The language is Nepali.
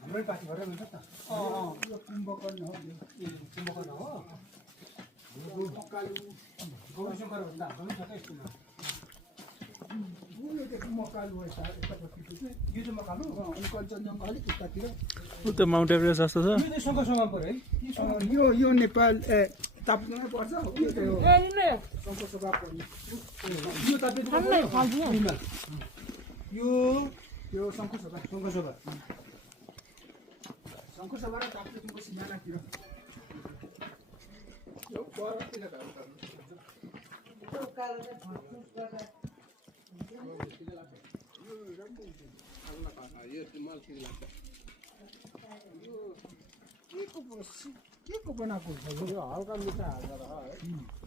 हाम्रै पार्टीबाट हुन्छ त यो कुम्भकर्ण हो कुम्भकर्ण हो गौरीशङ्कर भन्दा हाम्रो पनि छ त स्कुलमा मकालु हो यतापट्टि यो चाहिँ मकालु अनि कञ्चनजङ्घा अलिक उतातिर उता माउन्ट एभरेस्ट जस्तो छ यो चाहिँ शङ्करसभा पऱ्यो है यो नेपाल ताप्नुमै पर्छ यो त हो शङ्करसभा पर्ने यो ताप्ने यो शङ्करसभा शङ्करसभा शङ्करसभा र ताप्नुको सिमानातिर यो परतिर के को बनाएको हुन्छ यो हल्का मिठा हालेर